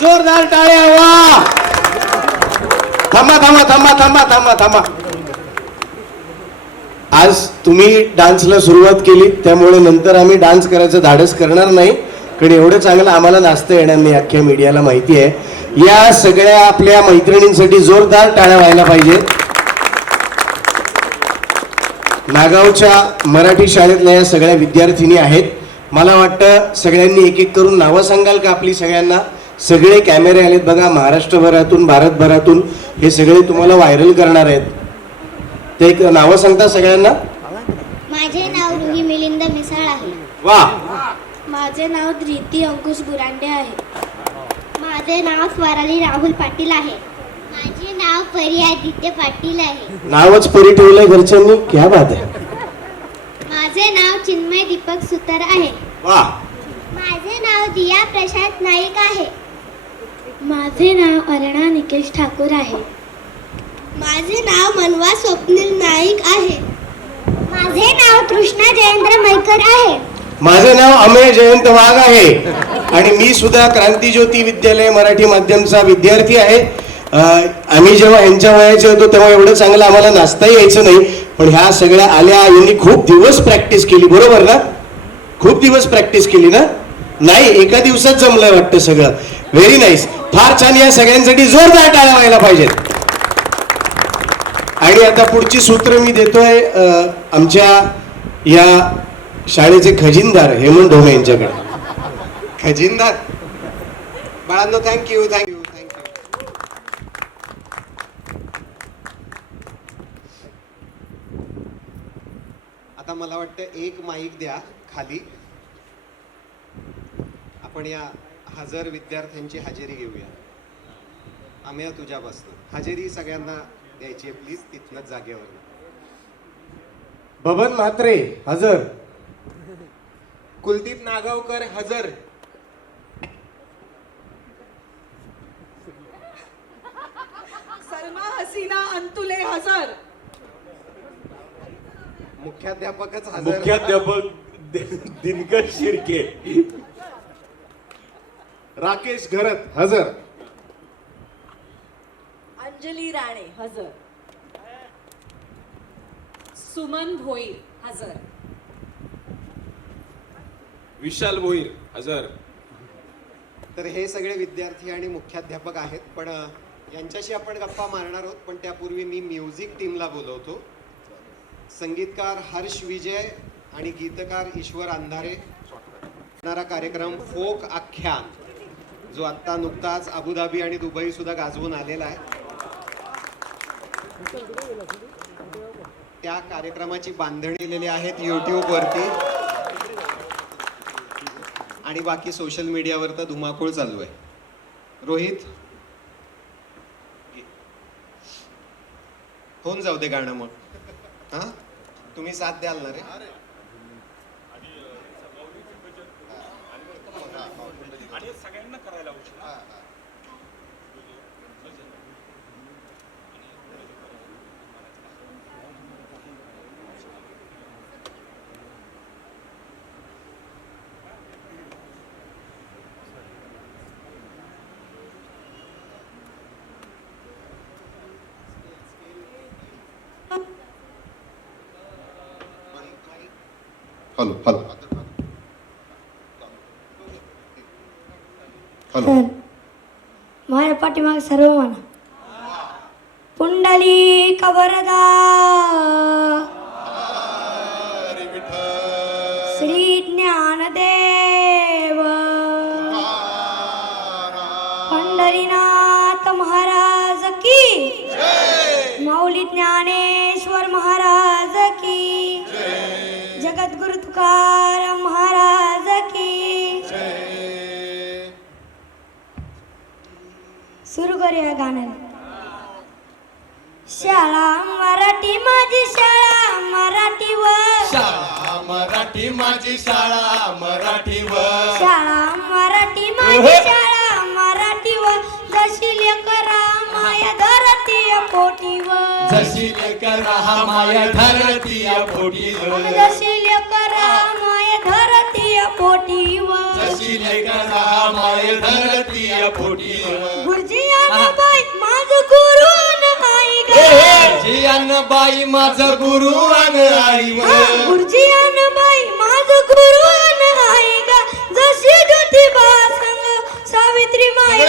जोरदार टाळ्या. वा, थांबा थांबा थांबा थांबा थांबा थांबा. आज तुम्ही डान्सला सुरुवात केली त्यामुळे नंतर आम्ही डान्स करायचं धाडस करणार नाही, कारण एवढं चांगलं आम्हाला नाचता येणार नाही, अख्ख्या मीडियाला माहिती आहे. या सगळ्या आपल्या मैत्रिणींसाठी जोरदार टाळ्या व्हायला पाहिजे. नागावच्या मराठी शाळेतल्या या सगळ्या विद्यार्थिनी आहेत. मला वाटतं सगळ्यांनी एक एक करून नावं सांगाल का आपली सगळ्यांना? सगळे कॅमेरे आलेत बघा, महाराष्ट्रभरातून भारतभरातून हे सगळे तुम्हाला व्हायरल करणार आहेत. ते एक नावं सांगता सगळ्यांना? माझे नाव रुही मिलिंद मिसाळ आहे. वा. माझे नाव धृती अंकुश बुरांडे आहे. माझे नाव स्वराली राहुल पाटील आहे. माझे नाव परी आदित्य पाटील आहे. नावच परी ठेवलंय घरच्यांनी, क्या बात आहे. माझे नाव चिन्मय दीपक सुतार आहे. वा. माझे नाव दिया प्रशांत नाईक आहे. माझे नाव अरणा निकेश ठाकूर आहे. माझे नाव मनवा स्वप्नील नाईक आहे. माझे नाव कृष्णा जयेंद्र मैकर आहे. माझे नाव अमेय जयंत वाघ आहे आणि मी सुद्धा क्रांतिज्योती विद्यालय मराठी माध्यमचा विद्यार्थी आहे. आम्ही जेव्हा यांच्या वयाचे होतो तेव्हा एवढं चांगलं आम्हाला नाचता यायचं नाही, पण ह्या सगळ्या आल्या. यांनी खूप दिवस प्रॅक्टिस केली, बरोबर ना? खूप दिवस प्रॅक्टिस केली ना? नाही, एका दिवसात जमलंय वाटतं सगळं. व्हेरी नाईस, फार छान. या सगळ्यांसाठी जोरदार टाळ्या व्हायला पाहिजेत. आणि आता पुढची सूत्र मी देतोय आमच्या या शाळेचे खजिनदार हेमंत ढोमे यांच्याकडे. खजिनदार बाळांनो, थँक्यू थँक्यू थँक्यू. आता मला वाटतं एक माईक द्या खाली. आपण या हजर विद्यार्थ्यांची हजेरी घेऊया. आम्ही तुझ्यापासून हजेरी सगळ्यांना द्यायची आहे प्लीज, तिथनच जागेवर. बबन म्हात्रे हजर. कुलदीप नागावकर हजर. सलमा हसीना अंतुले हजर. मुख्याध्यापकच हजर. मुख्याध्यापक दिनकर शिर्के. राकेश घरत हजर. अंजली राणे हजर. सुमन भोईर हजर. विशाल भोईर हजर. तर हे सगळे विद्यार्थी आणि मुख्याध्यापक आहेत, पण यांच्याशी आपण गप्पा मारणार आहोत. पण त्यापूर्वी मी म्युझिक टीमला बोलवतो. संगीतकार हर्ष विजय आणि गीतकार ईश्वर अंधारे. होणारा कार्यक्रम फोक आख्यान, जो आत्ता नुकताच अबुधाबी आणि दुबई सुद्धा गाजवून आलेला आहे, त्या कार्यक्रमाची बांधणी केलेली आहेत यूट्यूब वरती आणि बाकी सोशल मीडियावर तर धुमाकूळ चालू आहे. रोहित, होऊन जाऊ दे गाणं मग. हा, तुम्ही साथ द्याल ना रे? सगळ्यांना करायला हॅलो हॅलो हॅलो तर माझ्या पाठीमाग सर्व म्हणा. पुंडली कबरदा श्री ज्ञानदेव पंढरीनाथ महाराज की, माऊली ज्ञानेश्वर महाराज की, जगद्गुरु तुकाराम महाराज की. सुरू करूया गाण्याला. शाळा मराठी माझी शाळा मराठीवर, शाळा मराठी माझी शाळा मराठीवर, शाळा मराठी माझी शाळा मराठीवर, जशी लेकरा माया धरती पोटीवर, जशी लेकरा माया धरती पोटीवर, जशी लेकरा माया धरती पोटीवर, जशी लेकरा माया धरती पोटीवर. गुरुजी बाई माझ गुरु आई ग, जी बाई माझ गुरु आई गुरुजी बाई माझ गुरु आई ग, जशी ज्योतिबा संग सावित्री माई ग.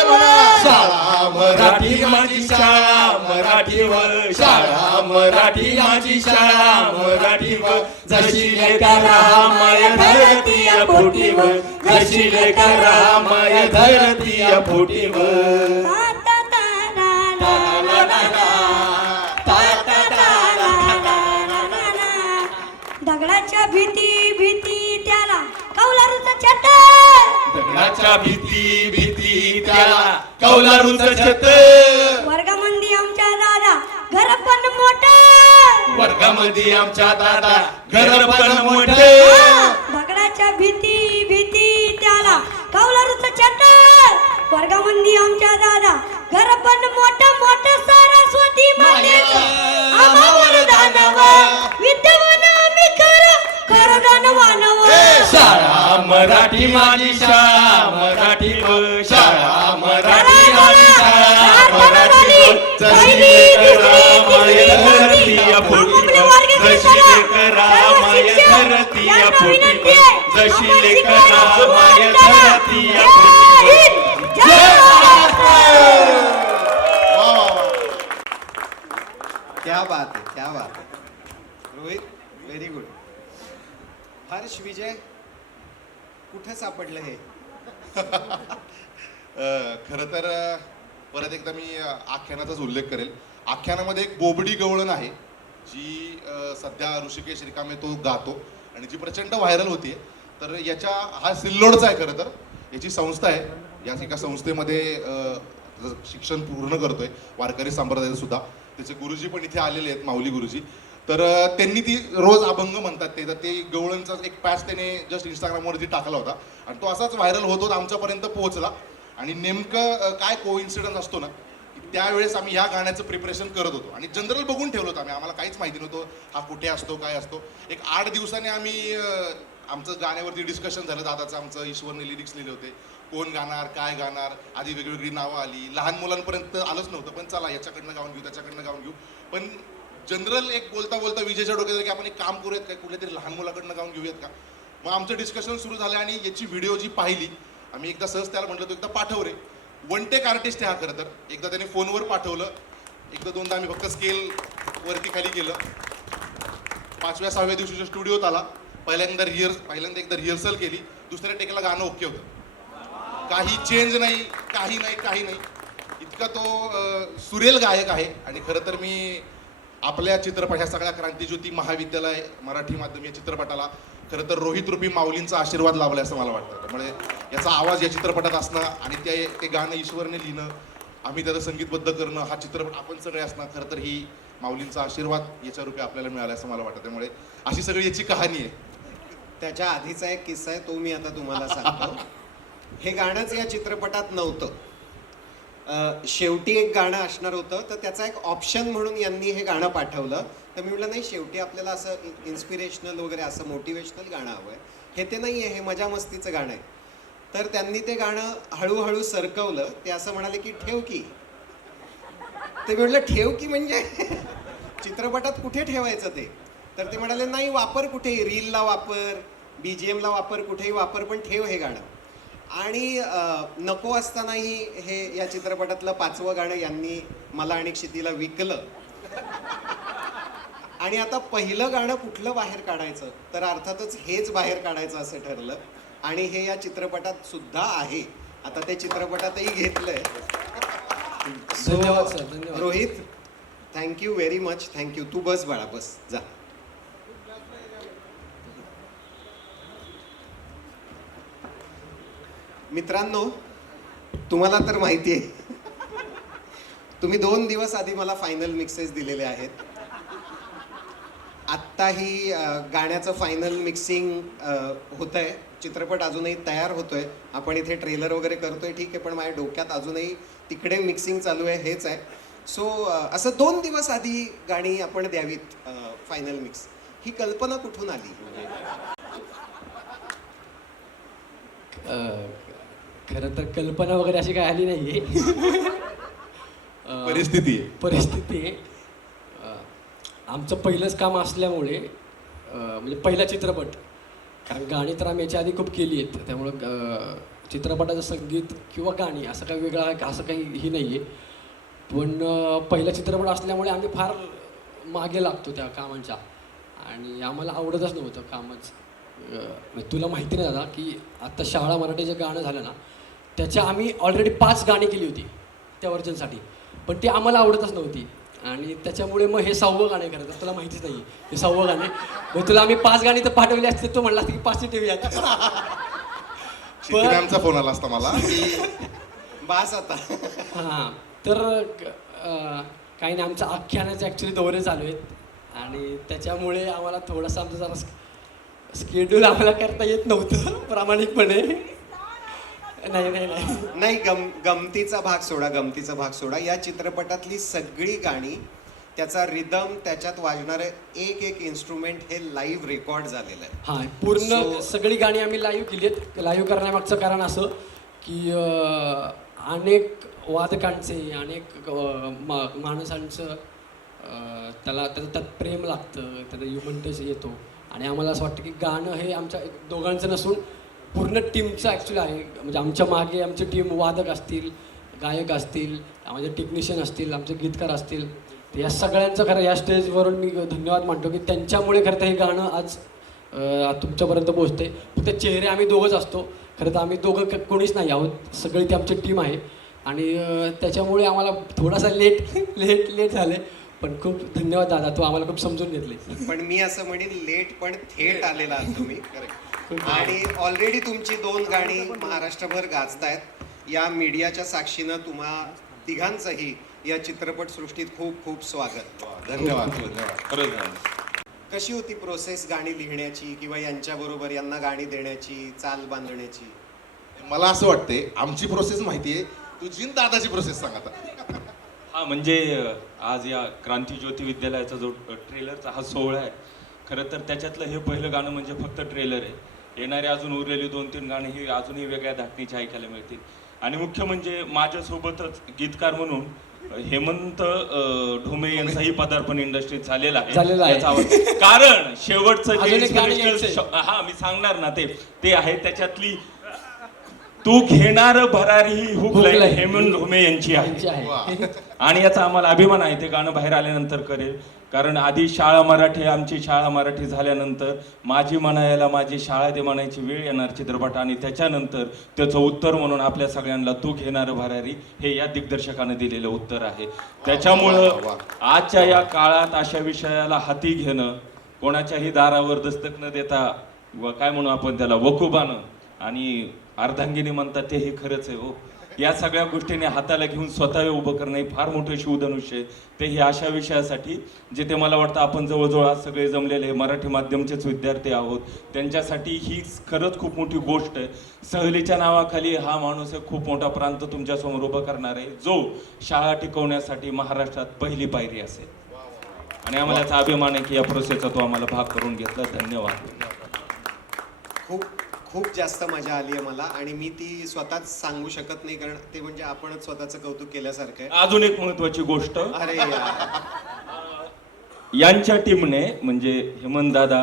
शाळा मराठी माझी शाळा मराठीवर, शाळा मराठी माझी शाळा मराठीवर, जशी लेकरा माया धरती पोटीवर, जशी लेकरा माया धरती पोटीवर. दगडाच्या भीती भीती त्याला कौलारूचा छत, दगडाच्या भीती भीती त्याला कौलारूचं छत, वर्गामध्ये आमच्या दादा घर पण मोठं, वर्गामध्ये आमच्या दादा घर पण मोठे. दगडाच्या भीती भीती त्याला कौलारूचा छत, वर्गामध्ये आमच्या दादा घर पण मोठं मोठं, सरस्वती मातेचं आम्हा वरदानव, विद्यावान आम्ही खरं दानवानव. शाळा मराठी माझी शाळा मराठीवर, शाळा मराठी माझी शाळा मराठीवर, जशी लेकरा माया धरती पोटीवर, जशी लेकरा माया धरती पोटीवर, जशी लेकरा माया धरती पोटीवर. क्या बात है, क्या बात है. Rohit, very good. हर्ष विजय, कुठे सापडलं हे? खरं तर परत एकदा मी आख्यानाचाच उल्लेख करेल. आख्यानामध्ये एक बोबडी गवळण आहे जी सध्या ऋषिकेश रिकामे तो गातो आणि जी प्रचंड व्हायरल होतीये. तर याच्या हा सिल्लोडचा आहे. खरं तर याची संस्था आहे. या एका संस्थेमध्ये शिक्षण पूर्ण करतोय वारकरी संप्रदायाचं सुद्धा. त्याचे गुरुजी पण इथे आलेले आहेत, माऊली गुरुजी. तर त्यांनी ती रोज अभंग म्हणतात ते. तर ते गवळणचा एक पॅच त्याने जस्ट इंस्टाग्रामवरती टाकला होता आणि तो असाच व्हायरल होतो आमच्यापर्यंत पोहोचला. आणि नेमकं काय कोइन्सिडन्स असतो ना, की त्यावेळेस आम्ही ह्या गाण्याचं प्रिपरेशन करत होतो आणि जनरल बघून ठेवलं होतं आम्ही. आम्हाला काहीच माहिती नव्हतं हा कुठे असतो काय असतो. एक 8 दिवसांनी आम्ही आमचं गाण्यावरती डिस्कशन झालं. दादाचं आमचं ईश्वरने लिरिक्स लिहिले होते, कोण गाणार काय गाणार. आधी वेगवेगळी नावं आली, लहान मुलांपर्यंत आलंच नव्हतं. पण चला याच्याकडनं गाऊन घेऊ त्याच्याकडनं गाऊन घेऊ. पण जनरल एक बोलता बोलता विजयच्या डोक्यात की आपण एक काम करूयात काय, कुठल्या तरी लहान मुलाकडनं गाऊन घेऊयात का. मग आमचं डिस्कशन सुरू झालं आणि याची व्हिडिओ जी पाहिली आम्ही एकदा सहज त्याला म्हटलं तो एकदा पाठव रे. वन टेक आर्टिस्ट आहे हा. खरं तर एकदा त्याने फोनवर पाठवलं, एकदा दोनदा आम्ही फक्त स्केल वरती खाली केलं. 5व्या 6व्या दिवशीच्या स्टुडिओत आला. पहिल्यांदा एकदा रिहर्सल केली. दुसऱ्या टेकला गाणं ओके होतं. काही चेंज नाही, काही नाही. इतका तो सुरेल गायक आहे. आणि खरं तर मी आपल्या चित्रपट ह्या सगळ्या क्रांतीज्योती महाविद्यालय मराठी माध्यम या चित्रपटाला खरं तर रोहित रूपी माऊलींचा आशीर्वाद लाभला असं मला वाटतं. त्यामुळे याचा आवाज या चित्रपटात असणं आणि ते गाणं ईश्वरने लिहिणं, आम्ही त्याचं संगीतबद्ध करणं, हा चित्रपट आपण सगळे असणं, खरं तर ही माऊलींचा आशीर्वाद याच्या रूपी आपल्याला मिळाला असं मला वाटतं. त्यामुळे अशी सगळी याची कहाणी आहे. त्याच्या आधीचा एक किस्सा आहे, तो मी आता तुम्हाला सांगतो. हे गाणंच या चित्रपटात नव्हतं. शेवटी एक गाणं असणार होतं, तर त्याचा एक ऑप्शन म्हणून यांनी हे गाणं पाठवलं. तर मी म्हटलं नाही, शेवटी आपल्याला असं इन्स्पिरेशनल वगैरे असं मोटिवेशनल गाणं हवं आहे. हे ते नाही आहे, हे मजा मस्तीचं गाणं आहे. तर त्यांनी ते गाणं हळूहळू सरकवलं. ते असं म्हणाले की ठेव की. ते मी म्हटलं ठेव की म्हणजे चित्रपटात कुठे ठेवायचं ते. तर ते म्हणाले नाही, वापर कुठे, रीलला वापर, BGM ला वापर, कुठेही वापर, पण ठेव हे गाणं. आणि नको असतानाही हे या चित्रपटातलं 5वं गाणं यांनी मला आणि क्षितीला विकलं. आणि आता पहिलं गाणं कुठलं बाहेर काढायचं, तर अर्थातच हेच बाहेर काढायचं असं ठरलं. आणि हे या चित्रपटात सुद्धा आहे. आता ते चित्रपटातही घेतलंय. धन्यवाद सर, धन्यवाद. Rohit, thank you very much. Thank you. तू बस बाळा, बस जा. मित्रांनो, तुम्हाला तर माहिती आहे, तुम्ही 2 दिवस आधी मला फायनल मिक्सेस दिलेले आहेत. आत्ताही गाण्याचं फायनल मिक्सिंग होत आहे. चित्रपट अजूनही तयार होतोय. आपण इथे ट्रेलर वगैरे करतोय, ठीक आहे, पण माझ्या डोक्यात अजूनही तिकडे मिक्सिंग चालू आहे, हेच आहे. सो असं 2 दिवस आधी गाणी आपण द्यावीत फायनल मिक्स. ही कल्पना कुठून आली? खरं तर कल्पना वगैरे अशी काय आली नाहीये. परिस्थिती आहे. आमचं पहिलंच काम असल्यामुळे म्हणजे पहिला चित्रपट, कारण गाणी तर आम्ही याच्या आधी खूप केली आहेत, त्यामुळं चित्रपटाचं संगीत किंवा गाणी असं काही वेगळं असं काही ही नाही आहे. पण पहिला चित्रपट असल्यामुळे आम्ही फार मागे लागतो त्या कामांच्या, आणि आम्हाला आवडतच नव्हतं कामच. तुला माहिती नाही दादा की आत्ता शाळा मराठीचं गाणं झालं ना, त्याच्या आम्ही ऑलरेडी 5 गाणी केली होती त्या व्हर्जनसाठी, पण ती आम्हाला आवडतच नव्हती. आणि त्याच्यामुळे मग हे 6वं गाणं खरं तर तुला माहितीच नाही हे 6वं गाणे. मग तुला आम्ही 5 गाणी तर पाठवली असते, तो म्हणला की 5 ठेवूया. आमचा फोन आला असता मला की बास आता. हां, तर काही नाही, आमचं आख्यानाचे ॲक्च्युली दौरे चालू आहेत आणि त्याच्यामुळे आम्हाला थोडंसं आमचं जरा स्केड्यूल आम्हाला करता येत नव्हतं प्रामाणिकपणे. नाही, गमतीचा भाग सोडा. या चित्रपटातली सगळी गाणी, त्याचा रिदम, त्याच्यात वाजणारे एक इन्स्ट्रुमेंट हे लाईव्ह रेकॉर्ड झालेलं आहे. हां, पूर्ण सगळी गाणी आम्ही लाईव्ह केली आहेत. लाईव्ह करण्यामागचं कारण असं की अनेक वादकांचे, अनेक माणसांचं त्यात प्रेम लागतं, त्याचं ह्युमन टच येतो. आणि आम्हाला असं वाटतं की गाणं हे आमच्या दोघांचं नसून पूर्ण टीमचं ॲक्च्युली आहे. म्हणजे आमच्या मागे आमची टीम वादक असतील, गायक असतील, आमचे टेक्निशियन असतील, आमचे गीतकार असतील, तर या सगळ्यांचं खरं या स्टेजवरून मी धन्यवाद मानतो की त्यांच्यामुळे खरं तर हे गाणं आज तुमच्यापर्यंत पोहोचते. फक्त चेहरे आम्ही दोघंच असतो, खरं तर आम्ही दोघं कोणीच नाही आहोत, सगळी ती आमची टीम आहे. आणि त्याच्यामुळे आम्हाला थोडासा लेट झालं, पण खूप धन्यवाद दादा, तू आम्हाला खूप समजून घेतले. पण मी असं म्हणेन, लेट पण थेट आलेला आहात तुम्ही. आणि ऑलरेडी तुमची 2 गाणी महाराष्ट्रभर गाजतायत. या मीडियाच्या साक्षीनं तुम्हा तिघांचंही या चित्रपट सृष्टीत खूप खूप स्वागत. धन्यवाद. कशी होती प्रोसेस गाणी लिहिण्याची किंवा यांच्याबरोबर यांना गाणी देण्याची, चाल बांधण्याची? मला असं वाटतंय आमची प्रोसेस माहिती आहे, तुझी आणि दादाची प्रोसेस सांग आता. हा, म्हणजे आज या क्रांतीज्योती विद्यालयाचा जो ट्रेलरचा हा सोहळा आहे, खरं तर त्याच्यातलं हे पहिलं गाणं म्हणजे फक्त ट्रेलर आहे. येणारे अजून उरलेली 2-3 गाणी ही अजूनही वेगळ्या धाटणीची ऐकायला मिळतील. आणि मुख्य म्हणजे माझ्यासोबतच गीतकार म्हणून हेमंत ढोमे यांचाही पदार्पण इंडस्ट्रीत झालेला आहे. याचा आवाज, कारण शेवटचं जे मी सांगणार ना ते आहे, त्याच्यातली तू घेणार भरारी हुकलाय हेमंत ढोमे यांची आहे. आणि याचा आम्हाला अभिमान आहे. ते गाणं बाहेर आल्यानंतर करेल, कारण आधी शाळा मराठी, आमची शाळा मराठी झाल्यानंतर माझी म्हणायला माझी शाळा ते म्हणायची वेळ येणार चित्रपट, आणि त्याच्यानंतर त्याचं उत्तर म्हणून आपल्या सगळ्यांना तू घेणार भरारी हे या दिग्दर्शकाने दिलेलं उत्तर आहे. त्याच्यामुळं आजच्या या काळात अशा विषयाला हाती घेणं, कोणाच्याही दारावर दस्तक न देता, काय म्हणू आपण त्याला, वकुबानं आणि अर्धांगिनी म्हणतात ते हे खरंच आहे हो. या सगळ्या गोष्टीने हाताला घेऊन स्वतः उभं करणं हे फार मोठं शिवधनुष्य आहे. ते हे अशा विषयासाठी जिथे मला वाटतं आपण जवळजवळ आज सगळे जमलेले मराठी माध्यमचेच विद्यार्थी आहोत, त्यांच्यासाठी ही खरंच खूप मोठी गोष्ट आहे. सहलीच्या नावाखाली हा माणूस एक खूप मोठा प्रांत तुमच्यासमोर उभं करणार आहे, जो शाळा टिकवण्यासाठी महाराष्ट्रात पहिली पायरी असेल. आणि आम्हाला याचा अभिमान आहे की या प्रोसेसचा तो आम्हाला भाग करून घेतला. धन्यवाद. खूप जास्त मजा आली आहे मला, आणि मी ती स्वतःच सांगू शकत नाही, कारण ते म्हणजे आपणच स्वतःचं कौतुक केल्यासारखं आहे. अजून एक महत्वाची गोष्ट, अरे यार, यांच्या टीमने म्हणजे हेमंत दादा,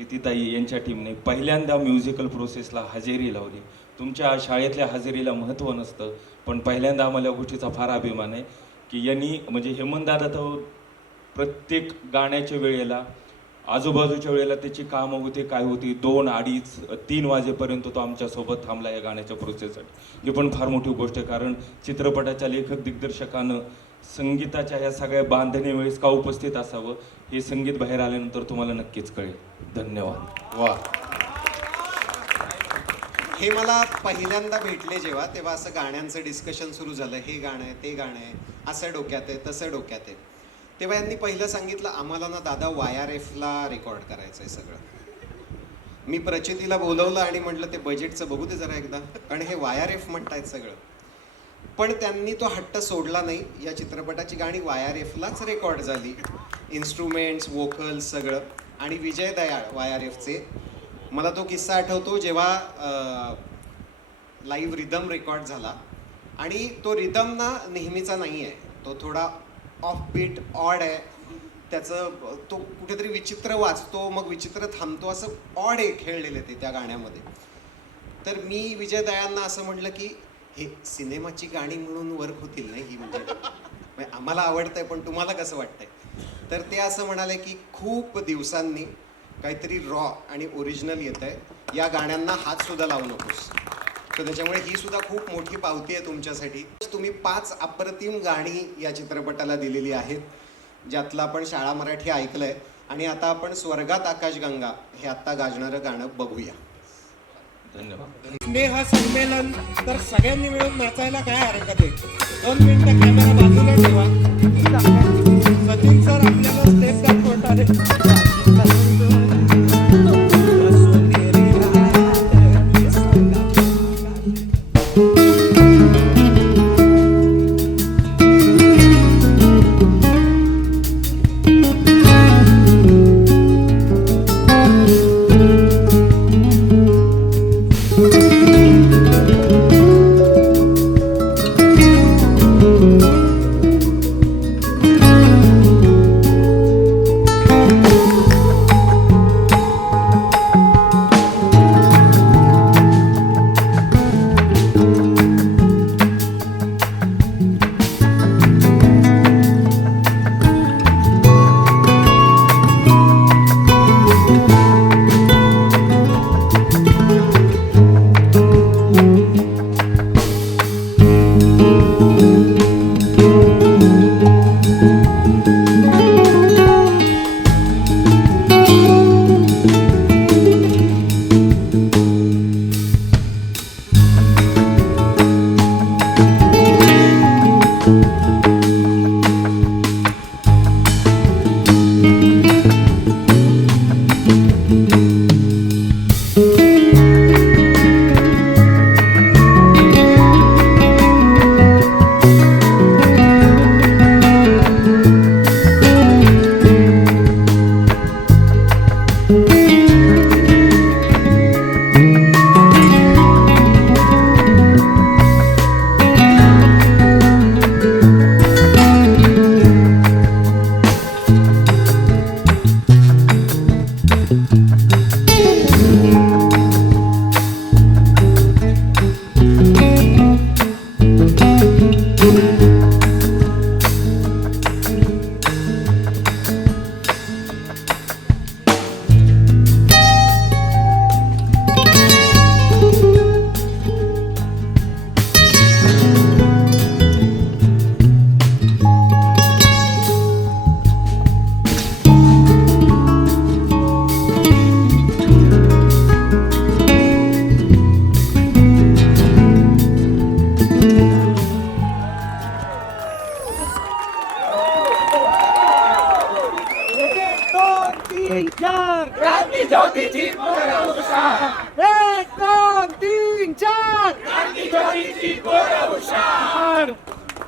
क्षितिताई यांच्या टीमने पहिल्यांदा म्युझिकल प्रोसेसला हजेरी लावली. तुमच्या शाळेतल्या हजेरीला महत्त्व नसतं, पण पहिल्यांदा आम्हाला या गोष्टीचा फार अभिमान आहे की यांनी म्हणजे हेमंतदादा तर प्रत्येक गाण्याच्या वेळेला आजूबाजूच्या वेळेला त्याची कामं होती काय होती 2, 2:30, 3 वाजेपर्यंत तो आमच्यासोबत थांबला या गाण्याच्या प्रोसेससाठी. ही पण फार मोठी गोष्ट आहे, कारण चित्रपटाच्या लेखक दिग्दर्शकानं संगीताच्या ह्या सगळ्या बांधणी वेळेस का उपस्थित असावं हे संगीत बाहेर आल्यानंतर तुम्हाला नक्कीच कळेल. धन्यवाद. वा, हे मला पहिल्यांदा भेटले जेव्हा, तेव्हा असं गाण्यांचं डिस्कशन सुरू झालं. हे गाणं आहे, ते गाणं आहे, असं डोक्यात आहे, तसं डोक्यात आहे. तेव्हा यांनी पहिलं सांगितलं आम्हाला ना दादा YRFला रेकॉर्ड करायचं आहे सगळं. मी प्रचितीला बोलवलं आणि म्हटलं ते बजेटचं बघू दे जरा एकदा, कारण हे YRF म्हणतायत सगळं. पण त्यांनी तो हट्ट सोडला नाही. या चित्रपटाची गाणी YRFलाच रेकॉर्ड झाली, इन्स्ट्रुमेंट्स, वोकल्स सगळं. आणि विजय दयाळ YRFचे, मला तो किस्सा आठवतो जेव्हा लाईव्ह रिदम रेकॉर्ड झाला आणि तो रिदम ना नेहमीचा नाही आहे, तो थोडा ऑफ बीट ऑड आहे. त्याचं तो कुठेतरी विचित्र वाचतो, मग विचित्र थांबतो, असं ऑड आहे खेळलेले ते त्या गाण्यामध्ये. तर मी विजय दयाळांना असं म्हटलं की हे सिनेमाची गाणी म्हणून वर्क होतील नाही ही, म्हणजे आम्हाला आवडतंय पण तुम्हाला कसं वाटतंय. तर ते असं म्हणाले की खूप दिवसांनी काहीतरी रॉ आणि ओरिजिनल येत आहे, या गाण्यांना हात सुद्धा लावू नकोस. तर त्याच्यामुळे ही सुद्धा खूप मोठी पावती आहे तुमच्यासाठी. तुम्ही 5 अप्रतिम गाणी या चित्रपटाला दिलेली आहेत, ज्यातलं आपण शाळा मराठी ऐकलंय. आणि आता आपण स्वर्गात आकाशगंगा हे आत्ता गाजणारं गाणं बघूया. धन्यवाद. स्नेह संमेलन, तर सगळ्यांनी मिळून नाचायला काय हरकत आहे. 2 मिनिटं कॅमेरा बाजूला ठेवा. सचिन सर आपल्याला स्टेप दाखवतात.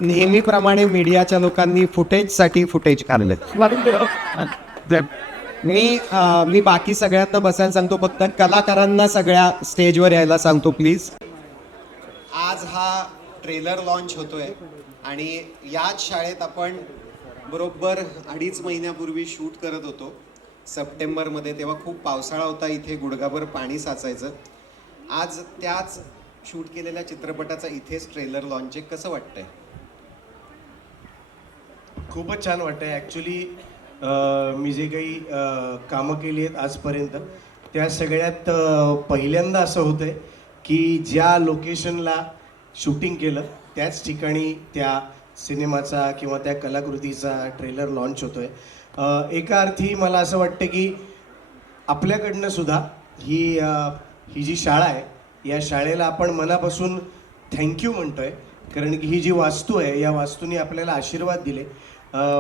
नेहमीप्रमाणे मीडियाच्या लोकांनी फुटेजसाठी फुटेज काढलं. मी बाकी सगळ्यांना बसायला सांगतो, फक्त कलाकारांना सगळ्या स्टेजवर यायला सांगतो प्लीज. आज हा ट्रेलर लॉन्च होतोय आणि याच शाळेत आपण बरोबर 2.5 महिन्यापूर्वी शूट करत होतो. सप्टेंबरमध्ये, तेव्हा खूप पावसाळा होता, इथे गुडघाभर पाणी साचायचं. आज त्याच शूट केलेल्या चित्रपटाचा इथेच ट्रेलर लॉन्च आहे. कसं वाटतंय? खूपच छान वाटतंय. ॲक्च्युली मी जे काही कामं केली आहेत आजपर्यंत, त्या सगळ्यात पहिल्यांदा असं होतंय की ज्या लोकेशनला शूटिंग केलं त्याच ठिकाणी त्या सिनेमाचा किंवा त्या कलाकृतीचा ट्रेलर लॉन्च होतोय. एका अर्थी मला असं वाटतं की आपल्याकडनं सुद्धा ही जी शाळा आहे, या शाळेला आपण मनापासून थँक्यू म्हणतोय, कारण की ही जी वास्तू आहे, या वास्तूने आपल्याला आशीर्वाद दिले.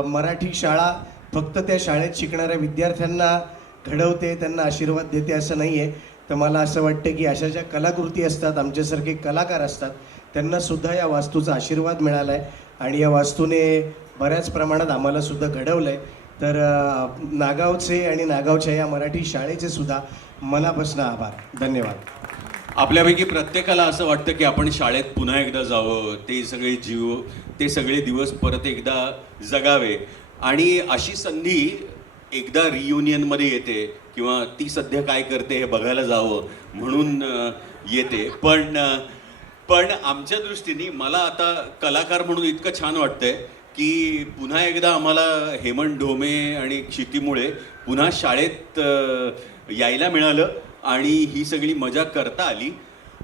मराठी शाळा फक्त त्या शाळेत शिकणाऱ्या विद्यार्थ्यांना घडवते, त्यांना आशीर्वाद देते असं नाही आहे. तर मला असं वाटतं की अशा ज्या कलाकृती असतात, आमच्यासारखे कलाकार असतात, त्यांना सुद्धा या वास्तूचा आशीर्वाद मिळाला आहे आणि या वास्तूने बऱ्याच प्रमाणात आम्हाला सुद्धा घडवलं आहे. तर नागावचे आणि नागावच्या या मराठी शाळेचे सुद्धा मनापासून आभार. धन्यवाद. आपल्यापैकी प्रत्येकाला असं वाटतं की आपण शाळेत पुन्हा एकदा जावं, ते सगळे दिवस परत एकदा जगावे, आणि अशी संधी एकदा रियुनियनमध्ये येते किंवा ती सध्या काय करते हे बघायला जावं म्हणून येते. पण आमच्या दृष्टीने मला आता कलाकार म्हणून इतकं छान वाटतंय की पुन्हा एकदा आम्हाला हेमंत ढोमे आणि क्षितीमुळे पुन्हा शाळेत यायला मिळालं आणि ही सगळी मजा करता आली.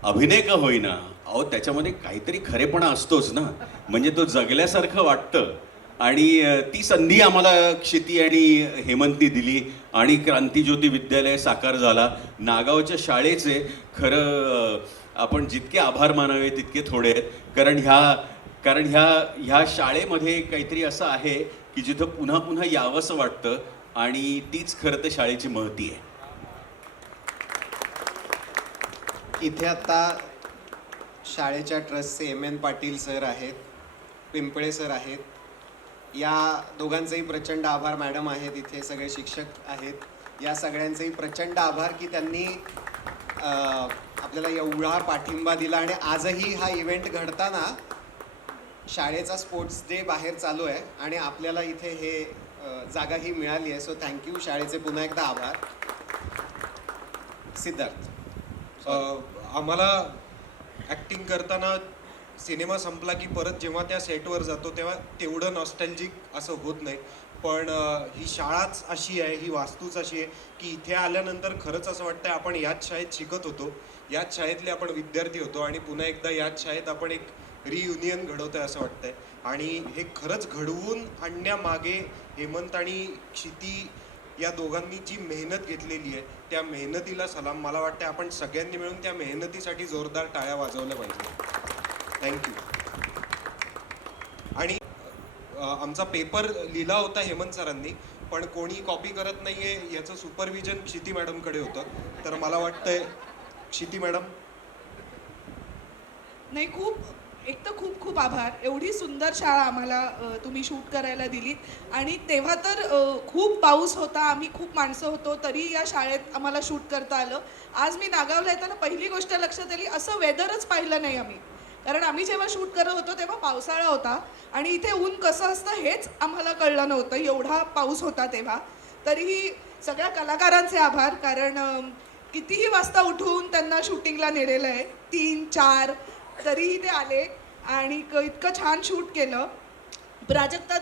अभिनय का होईना, अहो त्याच्यामध्ये काहीतरी खरेपणा असतोच ना, म्हणजे तो जगल्यासारखं वाटतं. आणि ती संधी आम्हाला क्षिती आणि हेमंतनी दिली आणि क्रांतिज्योती विद्यालय साकार झाला. नागावच्या शाळेचे खरं आपण जितके आभार मानावे तितके थोडे आहेत, कारण ह्या शाळेमध्ये काहीतरी असं आहे की जिथं पुन्हा पुन्हा यावंसं वाटतं, आणि तीच खरं तर शाळेची महती आहे. इथे आता शाळेच्या ट्रस्टचे MN पाटील सर आहेत, पिंपळे सर आहेत. या दोघांचेही प्रचंड आभार. मॅडम आहेत इथे, सगळे शिक्षक आहेत. या सगळ्यांचेही प्रचंड आभार की त्यांनी आपल्याला एवढा पाठिंबा दिला. आणि आजही हा इव्हेंट घडताना शाळेचा स्पोर्ट्स डे बाहेर चालू आहे आणि आपल्याला इथे हे जागा ही मिळाली आहे. सो थँक्यू, शाळेचे पुन्हा एकदा आभार. सिद्धार्थ, आम्हाला ॲक्टिंग करताना सिनेमा संपला की परत जेव्हा त्या सेटवर जातो तेव्हा तेवढं नॉस्टॅल्जिक असं होत नाही. पण ही शाळाच अशी आहे, ही वास्तूच अशी आहे की इथे आल्यानंतर खरंच असं वाटतं आपण याच शाळेत शिकत होतो, याच शाळेतले आपण विद्यार्थी होतो आणि पुन्हा एकदा याच शाळेत आपण एक रियुनियन घडवतोय असं वाटतंय. आणि हे खरंच घडवून आणण्यामागे हेमंत आणि क्षिती या दोघांनी जी मेहनत घेतलेली आहे त्या मेहनतीला सलाम. मला वाटतं आपण सगळ्यांनी मिळून त्या मेहनतीसाठी जोरदार टाळ्या वाजवल्या पाहिजे. थँक्यू. आणि आमचा पेपर लिहिला होता हेमंत सरांनी, पण कोणी कॉपी करत नाही आहे याचं सुपरविजन क्षिती मॅडमकडे होतं. तर मला वाटतंय क्षिती मॅडम. नाही, एक तर खूप खूप आभार. एवढी सुंदर शाळा आम्हाला तुम्ही शूट करायला दिलीत. आणि तेव्हा तर खूप पाऊस होता, आम्ही खूप माणसं होतो, तरी या शाळेत आम्हाला शूट करता आलं. आज मी नागावला येताना पहिली गोष्ट लक्षात आली, असं वेदरच पाहिलं नाही आम्ही. कारण आम्ही जेव्हा शूट करत होतो तेव्हा पावसाळा होता आणि इथे ऊन कसं असतं हेच आम्हाला कळलं नव्हतं, एवढा पाऊस होता तेव्हा. तरीही सगळ्या कलाकारांचे आभार, कारण कितीही वाजता उठून त्यांना शूटिंगला नेलेलं आहे, 3-4, तरीही ते आले आणि इतकं छान शूट केलं. प्राजक्ता,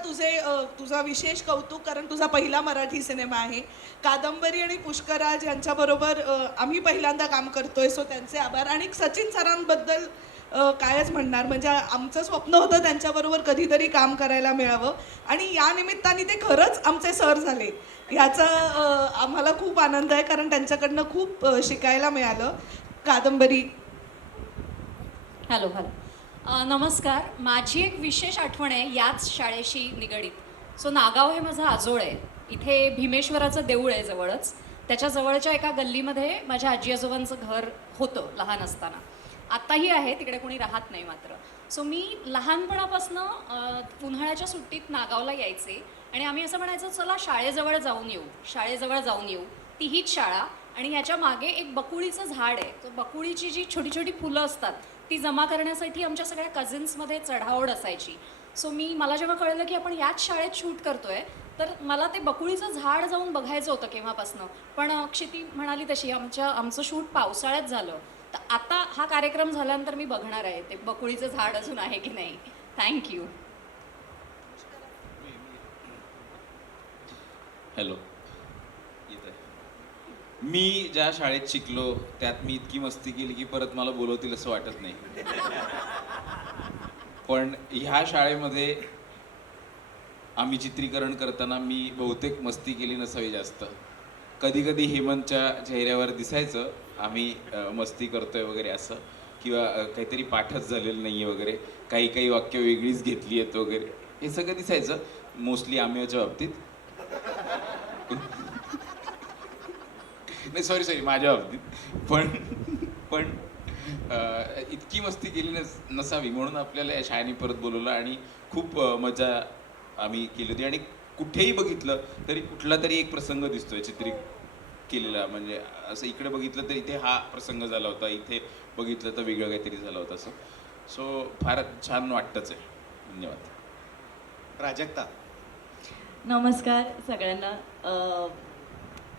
तुझा विशेष कौतुक, कारण तुझा पहिला मराठी सिनेमा आहे. कादंबरी आणि पुष्कराज यांच्याबरोबर आम्ही पहिल्यांदा काम करतोय, सो त्यांचे आभार. आणि सचिन सरांबद्दल कायच म्हणणार, म्हणजे आमचं स्वप्न होतं त्यांच्याबरोबर कधीतरी काम करायला मिळावं आणि या निमित्ताने ते खरंच आमचे सर झाले, ह्याचा आम्हाला खूप आनंद आहे, कारण त्यांच्याकडनं खूप शिकायला मिळालं. कादंबरी. हॅलो. नमस्कार. माझी एक विशेष आठवण आहे याच शाळेशी निगडीत. सो नागाव हे माझं आजोळ आहे. इथे भीमेश्वराचं देऊळ आहे जवळच. त्याच्या जवळच्या एका गल्लीमध्ये माझ्या आजी आजोबांचं घर होतं लहान असताना. आत्ताही आहे, तिकडे कोणी राहत नाही मात्र. सो मी लहानपणापासनं उन्हाळ्याच्या सुट्टीत नागावला यायचे आणि आम्ही असं म्हणायचो, चला शाळेजवळ जाऊन येऊ. ती हीच शाळा आणि ह्याच्या मागे एक बकुळीचं झाड आहे. तर बकुळीची जी छोटी छोटी फुलं असतात ती जमा करण्यासाठी आमच्या सगळ्या कझिन्समध्ये चढाओढ असायची. सो मला जेव्हा कळलं की आपण याच शाळेत शूट करतोय तर मला ते बकुळीचं झाड जाऊन बघायचं होतं केव्हापासनं. पण क्षिती म्हणाली तशी आमचं शूट पावसाळ्यात झालं. तर आता हा कार्यक्रम झाल्यानंतर मी बघणार आहे ते बकुळीचं झाड अजून आहे की नाही. थँक्यू. हॅलो. मी ज्या शाळेत शिकलो त्यात मी इतकी मस्ती केली की परत मला बोलवतील असं वाटत नाही. पण ह्या शाळेमध्ये आम्ही चित्रीकरण करताना मी बहुतेक मस्ती केली नसावी जास्त. कधी कधी हेमंतच्या चेहऱ्यावर दिसायचं आम्ही मस्ती करतोय वगैरे असं, किंवा काहीतरी पाठच झालेलं नाही आहे वगैरे, काही काही वाक्य वेगळीच घेतली आहेत वगैरे, हे सगळं दिसायचं मोस्टली आम्हीच्या बाबतीत. नाही सॉरी माझ्या बाबतीत. पण इतकी मस्ती केली नसावी म्हणून आपल्याला या शाळेने परत बोलवलं आणि खूप मजा आम्ही केली होती. आणि कुठेही बघितलं तरी कुठला तरी एक प्रसंग दिसतोय चित्रित केलेला. म्हणजे असं इकडे बघितलं तर इथे हा प्रसंग झाला होता, इथे बघितलं तर वेगळं काहीतरी झालं होतं असं. सो फार छान वाटतंच आहे. धन्यवाद. प्राजक्ता. नमस्कार सगळ्यांना.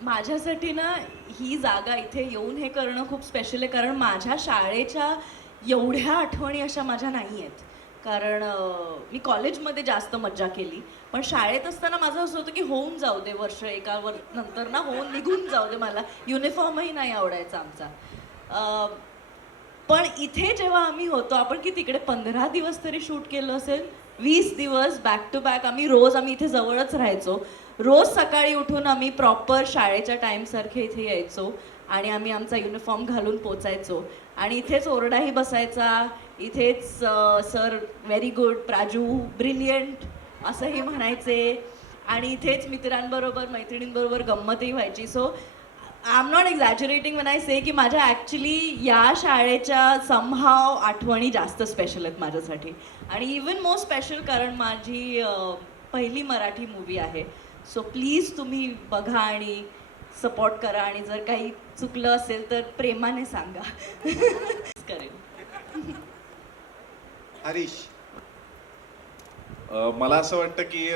माझ्यासाठी ना ही जागा इथे येऊन हे करणं खूप स्पेशल आहे, कारण माझ्या शाळेच्या एवढ्या आठवणी अशा माझ्या नाही आहेत. कारण मी कॉलेजमध्ये जास्त मज्जा केली, पण शाळेत असताना माझं असं होतं की होऊन जाऊ दे वर्ष नंतर ना होऊन निघून जाऊ दे. मला युनिफॉर्मही नाही आवडायचा आमचा. पण इथे जेव्हा आम्ही होतो, आपण की तिकडे 15 दिवस तरी शूट केलं असेल, 20 दिवस बॅक टू बॅक. आम्ही इथे जवळच राहायचो. रोज सकाळी उठून आम्ही प्रॉपर शाळेच्या टाईमसारखे इथे यायचो आणि आम्ही आमचा युनिफॉर्म घालून पोचायचो. आणि इथेच ओरडाही बसायचा, इथेच sir very good, Praju brilliant असंही म्हणायचे. आणि इथेच मित्रांबरोबर मैत्रिणींबरोबर गंमतही व्हायची. So I am not exaggerating when I say की माझ्या ॲक्च्युली या शाळेच्या समहाव आठवणी जास्त स्पेशल आहेत माझ्यासाठी. आणि इवन मोर स्पेशल कारण माझी पहिली मराठी मूवी आहे. सो प्लीज तुम्ही बघा आणि सपोर्ट करा. आणि जर काही चुकलं असेल तर प्रेमाने सांगा. करेन. हरीश. मला असं वाटतं की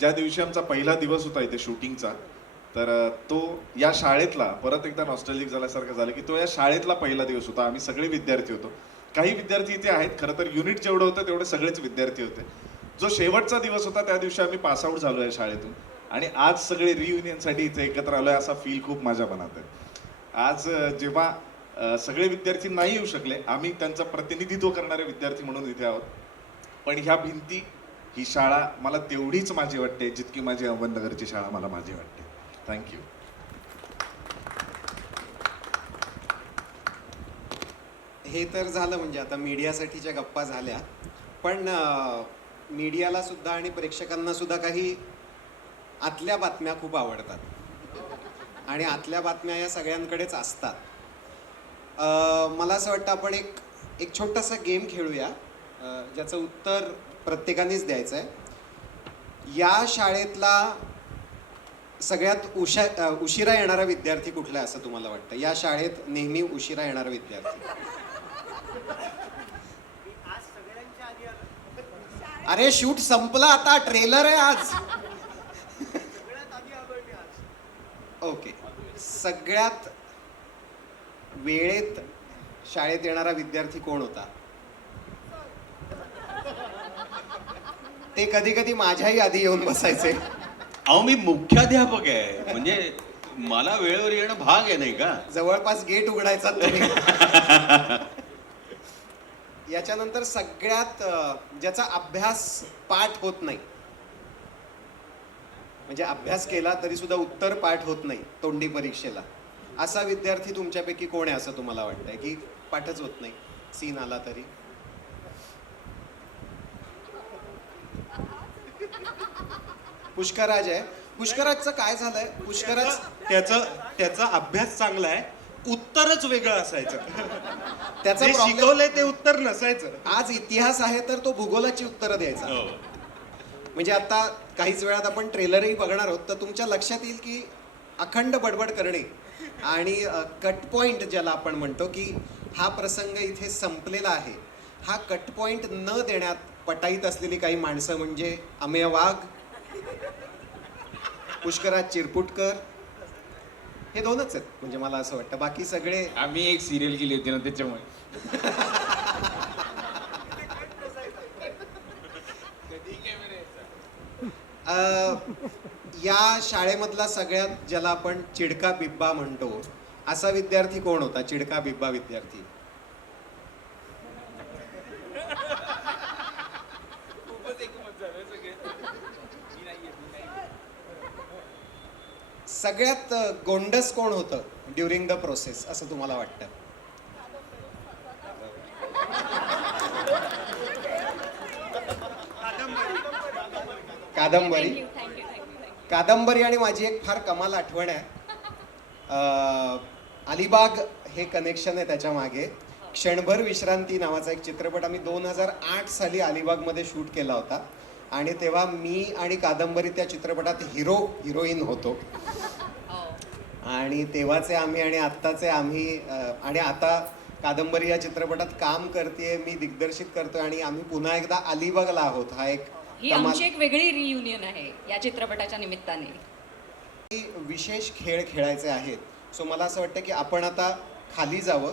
ज्या दिवशी आमचा पहिला दिवस होता इथे शूटिंगचा, तर तो या शाळेतला परत एकदा नॉस्टॅल्जिक झाल्यासारखं झालं की तो या शाळेतला पहिला दिवस होता. आम्ही सगळे विद्यार्थी होतो. काही विद्यार्थी इथे आहेत, खरं तर युनिट जेवढं होतं तेवढे सगळेच विद्यार्थी होते. जो शेवटचा दिवस होता त्या दिवशी आम्ही पासआउट झालो आहे शाळेतून आणि आज सगळे रियुनियनसाठी इथे एकत्र आलोय असा फील खूप माझ्या मनात आहे. आज जेव्हा सगळे विद्यार्थी नाही येऊ शकले, आम्ही त्यांचं प्रतिनिधित्व करणारे विद्यार्थी म्हणून इथे आहोत. पण ह्या भिंती, ही शाळा मला तेवढीच माझी वाटते जितकी माझी अहमदनगरची शाळा मला माझी वाटते. थँक्यू. हे तर झालं म्हणजे आता मीडियासाठीच्या गप्पा झाल्या, पण मीडियाला सुद्धा आणि प्रेक्षकांना सुद्धा काही आतल्या बातम्या खूप आवडतात आणि आतल्या बातम्या या सगळ्यांकडेच असतात. मला असं वाटतं आपण एक छोटासा गेम खेळूया ज्याचं उत्तर प्रत्येकानेच द्यायचं आहे. या शाळेतला सगळ्यात उशिरा येणारा विद्यार्थी कुठला आहे असं तुम्हाला वाटतं? या शाळेत नेहमी उशिरा येणारा विद्यार्थी. अरे शूट संपला, आता ट्रेलर आहे आज. ओके. सगळ्यात वेळेत शाळेत येणारा विद्यार्थी कोण होता? ते कधी कधी माझ्याही आधी येऊन बसायचे. अहो मी मुख्याध्यापक आहे, म्हणजे मला वेळेवर येणं भाग आहे नाही का? जवळपास गेट उघडायचा तरी. याच्यानंतर सगळ्यात ज्याचा अभ्यास पाठ होत नाही, म्हणजे अभ्यास केला तरी सुद्धा उत्तर पाठ होत नाही तोंडी परीक्षेला, असा विद्यार्थी तुमच्यापैकी कोण आहे असं तुम्हाला वाटतंय की पाठच होत नाही सीन आला तरी? पुष्कराज आहे. पुष्कराजचं काय झालंय? पुष्कराज त्याचा अभ्यास चांगला आहे, उत्तरच वेगळं असायचं. त्याचं जे शिकवलंय ते उत्तर नसायचं. आज इतिहास आहे तर तो भूगोलाची उत्तरं द्यायचा. म्हणजे आता काहीच वेळात आपण ट्रेलरही बघणार आहोत, तर तुमच्या लक्षात येईल की अखंड बडबड करणे आणि कट पॉइंट ज्याला आपण म्हणतो की हा प्रसंग इथे संपलेला आहे, हा कट पॉइंट न देण्यात पटाईत असलेली काही माणसं म्हणजे अमेय वाघ, पुष्कराज चिरपुटकर, हे दोनच आहेत म्हणजे मला असं वाटतं. बाकी सगळे आम्ही एक सिरियल केली होती ना त्याच्यामुळे. या शाळेमधला सगळ्यात ज्याला आपण चिडका बिब्बा म्हणतो असा विद्यार्थी कोण होता? चिडका बिब्बा विद्यार्थी. सगळ्यात गोंडस कोण होतं ड्युरिंग द प्रोसेस असं तुम्हाला वाटतं? कादंबरी. कादंबरी आणि माझी एक फार कमाल आठवण आहे. अलिबाग हे कनेक्शन आहे त्याच्या मागे. क्षणभर विश्रांती नावाचा एक चित्रपट आम्ही 2008 साली अलिबागमध्ये शूट केला होता आणि तेव्हा मी आणि कादंबरी त्या चित्रपटात हिरोईन होतो. आणि तेव्हाचे आम्ही आणि आत्ताचे आम्ही आणि आता कादंबरी या चित्रपटात काम करते, मी दिग्दर्शित करतोय आणि आम्ही पुन्हा एकदा अलिबागला आहोत. हा एक ही आमची एक वेगळी रियुनियन आहे या चित्रपटाच्या निमित्ताने. विशेष खेळ खेळायचे आहेत. सो मला असं वाटतं की आपण आता खाली जावं,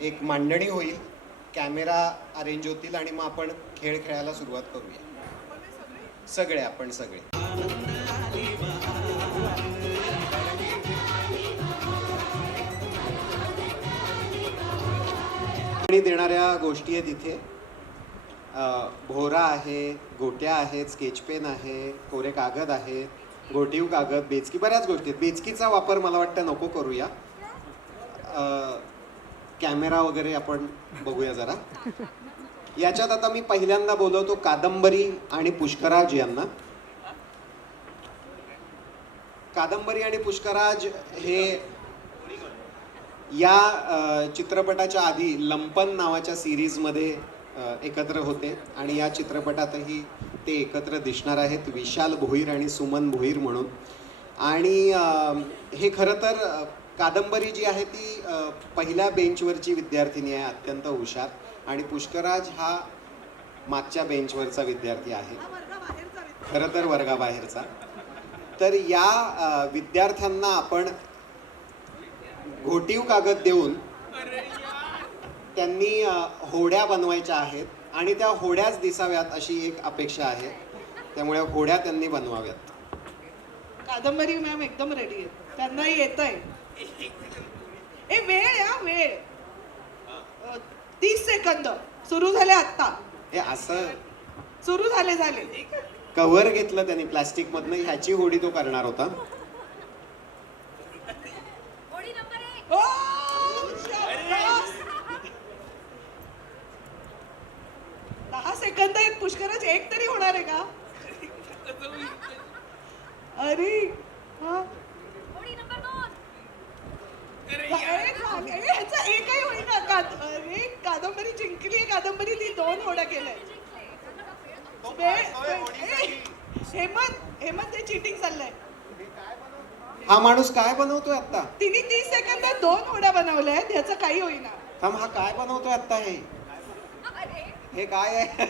एक मांडणी होईल, कॅमेरा अरेंज होतील आणि मग आपण खेळ खेळायला सुरुवात करूया. सगळे आपण सगळे. देणाऱ्या गोष्टी आहेत इथे. भोरा आहे, गोट्या आहेत, स्केच पेन आहे, कोरे कागद आहेत, घोटीव कागद, बेचकी, बऱ्याच गोष्टी आहेत. बेचकीचा वापर मला वाटतं नको करूया. कॅमेरा वगैरे आपण बघूया जरा. याच्यात आता मी पहिल्यांदा बोलवतो कादंबरी आणि पुष्कराज यांना. कादंबरी आणि पुष्कराज हे या चित्रपटाच्या आधी लंपन नावाच्या सिरीजमध्ये एकत्र होते आणि या चित्रपटातही ते एकत्र दिसणार आहेत, विशाल भोईर आणि सुमन भोईर म्हणून. आणि हे खरं तर कादंबरी जी आहे ती पहिल्या बेंचवरची विद्यार्थिनी आहे, अत्यंत हुशार. आणि पुष्कराज हा मागच्या बेंचवरचा विद्यार्थी आहे, खरं तर वर्गाबाहेरचा. तर या विद्यार्थ्यांना आपण घोटीव कागद देऊन त्यांनी होड्या बनवायच्या आहेत आणि त्या होड्याच दिसाव्यात अशी एक अपेक्षा आहे. त्यामुळे होड्या त्यांनी बनवाव्यात. कादंबरी मॅम एकदम रेडी आहेत, त्यांना येत आहे. वेळ या वेळ 30 सेकंद सुरू झाले आता. हे असं सुरू झाले कव्हर घेतलं त्यांनी प्लास्टिक मधनं, ह्याची होडी तो करणार होता. ओ, 10 सेकंद आहेत. पुष्कराज एक तरी होणार आहे का? अरे हा ह्याचा एकही होईना. अरे कादंबरी जिंकली आहे. कादंबरीने 2 होड्या केल्या. हेमंत हे चिटिंग चाललंय. हा माणूस काय बनवतोय आता? तिने 30 सेकंदात 2 होड्या बनवल्या आहेत. ह्याचं काही होईना. थांब, हा काय बनवतोय आता? हे काय आहे?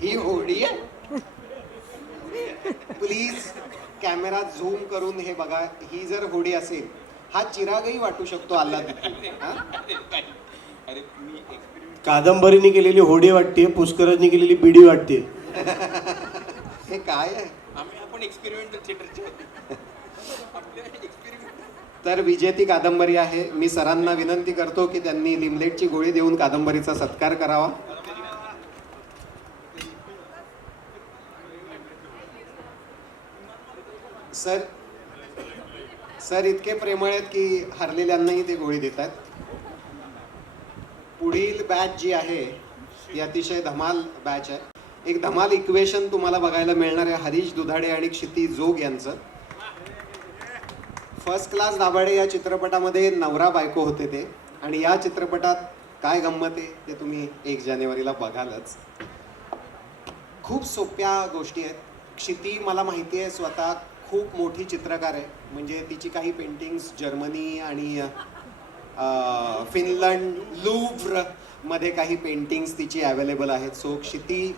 ही होडी आहे? प्लीज कॅमेरा झूम करून हे बघा. ही जर होडी असेल, हा चिरागही वाटू शकतो आल्हाद. कादंबरीने केलेली होडी वाटते, पुष्कराजने केलेली बिडी वाटते. हे काय आहे? आपण एक्सपेरिमेंटल थिएटरचे. तर विजेती कादंबरी आहे. मी सरांना विनंती करतो की त्यांनी लिमलेटची गोळी देऊन कादंबरीचा सत्कार करावा. सर इतके प्रेमळ आहेत की हरलेल्यांनाही ते गोळी देतात. पुढील बॅच जी आहे ती अतिशय धमाल बॅच आहे. एक धमाल इक्वेशन तुम्हाला बघायला मिळणार आहे हरीश दुधाडे आणि क्षिती जोग यांचं. फर्स्ट क्लास दाभाडे या चित्रपटामध्ये नवरा बायको होते ते. आणि या चित्रपटात काय गंमत आहे ते तुम्ही 1 जानेवारीला बघालच. खूप सोप्या गोष्टी आहेत. क्षिती मला माहिती आहे स्वतः खूप मोठी चित्रकार आहे. म्हणजे तिची काही पेंटिंग्स जर्मनी आणि फिनलंड लूव्र मध्ये काही पेंटिंग्स तिची अवेलेबल आहेत. सो क्षिती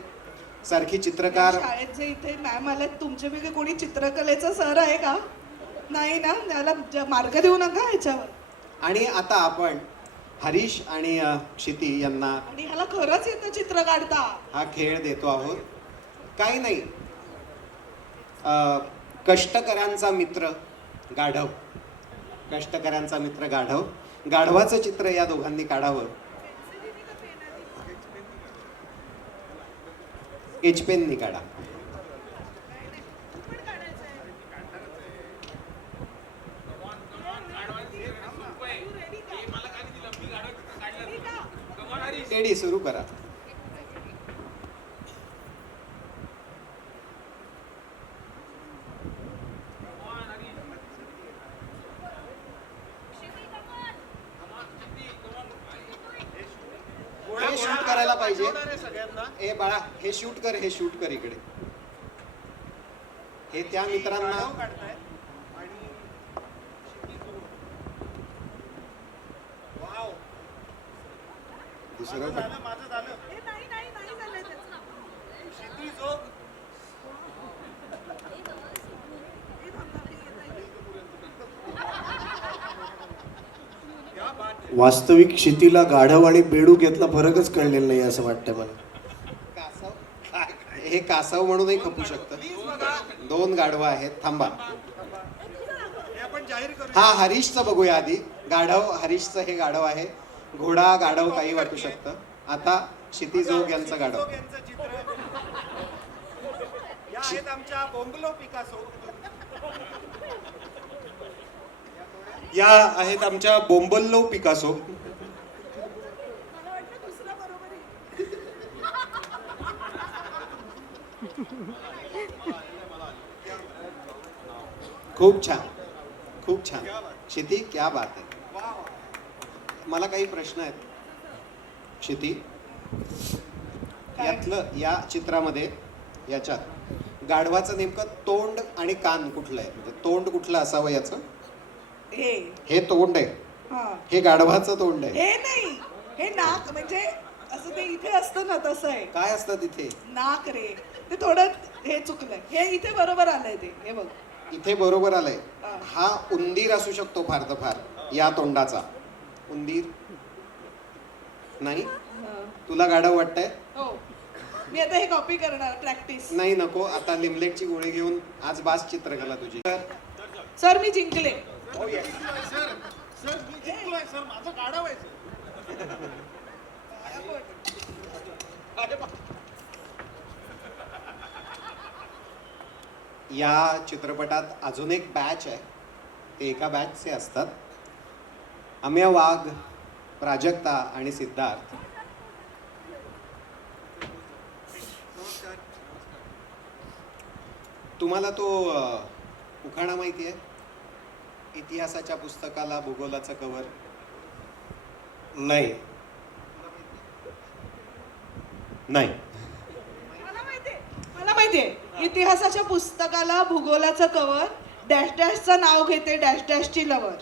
सारखी चित्रकार. शाळेत जे इथे मॅम आल्यात तुमचे वेगळे कोणी चित्रकलेचा सर आहे का? नाही ना, त्याला मार्ग देऊ नका ह्याच्यावर. आणि आता आपण हरीश आणि क्षिती यांना आणि ह्याला खरंच येतं चित्र काढता. हा खेळ देतो आहोत. काही नाही, कष्टकऱ्यांचा मित्र गाढव, कष्टकऱ्यांचा मित्र गाढव, गाढवाचं चित्र या दोघांनी काढावं. एचपेननी काढा. रेडी, सुरू करा. हे शूट करायला पाहिजे. ए बाळा, हे शूट कर, हे शूट कर इकडे. हे त्या मित्रांना दुसरं वास्तविक क्षितीला गाढव आणि बेडूक यातला फरकच कळलेला नाही असं वाटतं मला. हे कासव म्हणूनही खपू शकतं. दोन गाढवं आहेत. थांबा. हा हरीशचं बघूया आधी. गाढव हरीशचं हे गाढव आहे. घोडा गाढव काही वाटू शकतं. आता क्षितिजोग यांचं गाढव. आमच्या बोंबलो पिकासो. या आहेत आमच्या बोंबल्लो पिकासो. खूप छान, खूप छान. क्षिती, क्या बात आहे. मला काही प्रश्न आहेत. क्षिती, यातलं या चित्रामध्ये याच्यात गाढवाचं नेमकं तोंड आणि कान कुठलं आहे? म्हणजे तोंड कुठलं असावं याचं? हे तोंड आहे. हे गाढवाचं तोंड आहे. हे नाही, हे नाक. म्हणजे असं ते इथे असतं ना तसं आहे. काय असतं तिथे? नाक रे. ते थोडं हे चुकलंय. हे इथे बरोबर आलंय. ते हे बघ, इथे बरोबर आलंय. हा उंदीर असू शकतो फार तर फार. या तोंडाचा उंदीर नाही. तुला गाढव वाटतंय? हो, मी आता हे कॉपी करणार. प्रॅक्टिस नाही, नको. आता लिमलेटची गोळी घेऊन आज बास चित्रकला तुझी. सर मी जिंकले. या चित्रपटात अजून एक बॅच आहे. ते एका बॅचचे असतात. अम्या वाघ, प्राजक्ता आणि सिद्धार्थ. तुम्हाला तो उखाणा माहिती आहे? इतिहासाच्या पुस्तकाला भूगोलाचं कवर. नाही. नाही, मला माहितीये. इतिहासाच्या पुस्तकाला भूगोलाचं कवर, डॅश डॅशचं नाव घेते डॅश डॅशची लवर.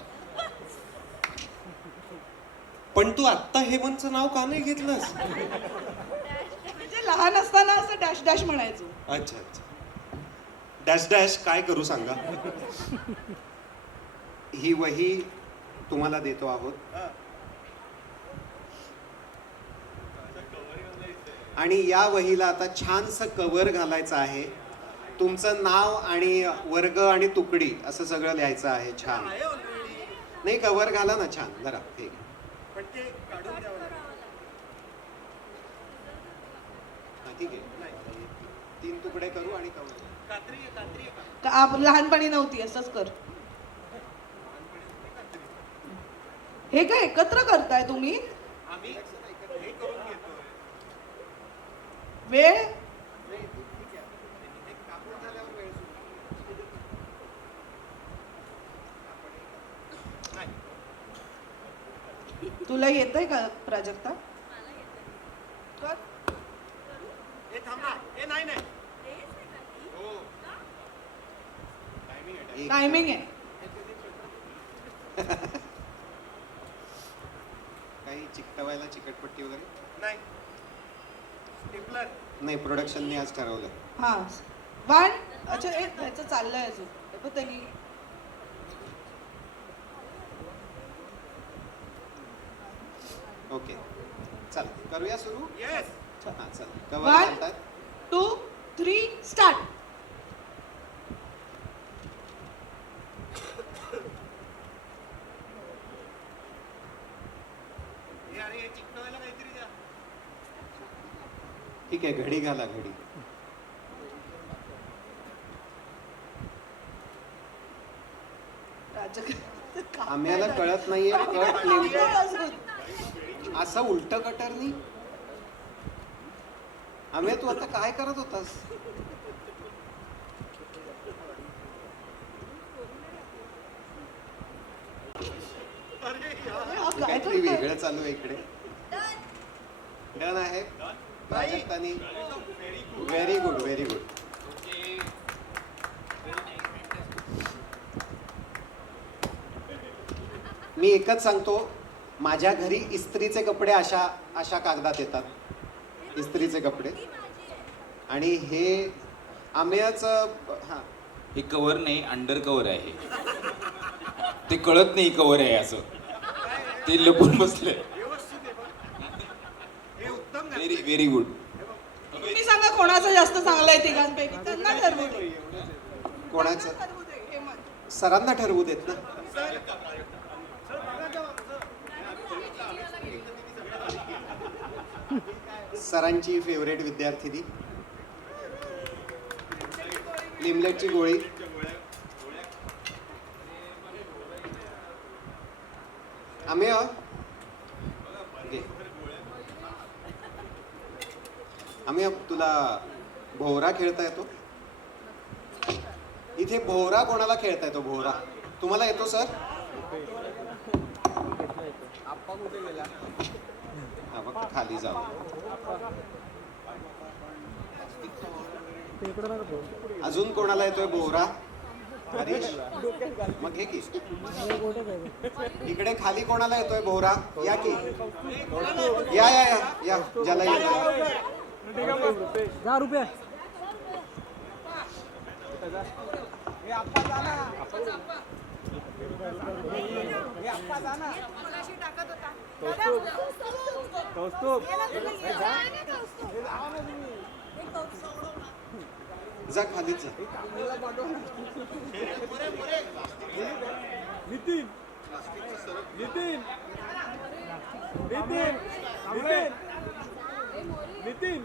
पण तू आत्ता हेमंतचं नाव का नाही घेतलंस? म्हणजे लहान असताना असं डॅश डॅश म्हणायचो. अच्छा अच्छा. डॅश डॅश काय करू सांगा. ही वही तुम्हाला देतो आहोत. आणि या वहीला आता छानसं कव्हर घालायचं आहे. तुमचं नाव आणि वर्ग आणि तुकडी असं सगळं लिहायचं आहे. छान. नाही, कव्हर घाला ना छान जरा. ठीक आहे. ठीक आहे. 3 तुकडे करू आणि कव्हर. लहानपणी नव्हती. असंच कर. हे काय एकत्र करताय तुम्ही? वेळ तुला येतंय का प्राजक्ता? कर. टायमिंग आहे. काही चिकटवायला चिकटपट्टी वगैरे नाही. नाही, प्रोडक्शनने आज ठरवलं. हां 1 अच्छा ह्याचं चाललंय अजून पण त्यांनी ओके, चल करूया सुरू. हां चल, कवर 1 घालतात. 2 3 स्टार्ट. ठीक आहे, घडी घाला, घडी. आम्हाला कळत नाहीये कट नेमकं असं उलट कटरनी. आम्ही तू आता काय करत होतास? काहीतरी वेगळं चालू आहे इकडे. डन आहे प्राजक्तानी. Very good, very good. मी एकच सांगतो, माझ्या घरी इस्त्रीचे कपडे अशा अशा कागदात येतात, इस्त्रीचे कपडे. आणि हे आम्याच हा हे कव्हर नाही, अंडर कव्हर आहे. ते कळत नाही कव्हर आहे असं, ते लपून बसले. Very very good. तुम्ही सांगा कोणाचं जास्त चांगलं आहे तिघांपैकी, त्यांना ठरवू दे. कोणाचं? ठरवू दे, हेमंत. सरांना ठरवू देत ना. सरांची फेवरेट विद्यार्थिनी लिमलेटची गोळी. आम्ही आम्ही तुला भोवरा खेळता येतो? इथे भोवरा कोणाला खेळता येतो? भोवरा तुम्हाला येतो सर? हा बघ खाली जाऊ. अजून कोणाला येतोय भोवरा? हरीश मग हे की. इकडे खाली कोणाला येतोय भोवरा? या की, या या या या ज्याला येतोय. 10 रुपये. जा खालीच जा. नितीन नितीन नितीन नितीन नितीन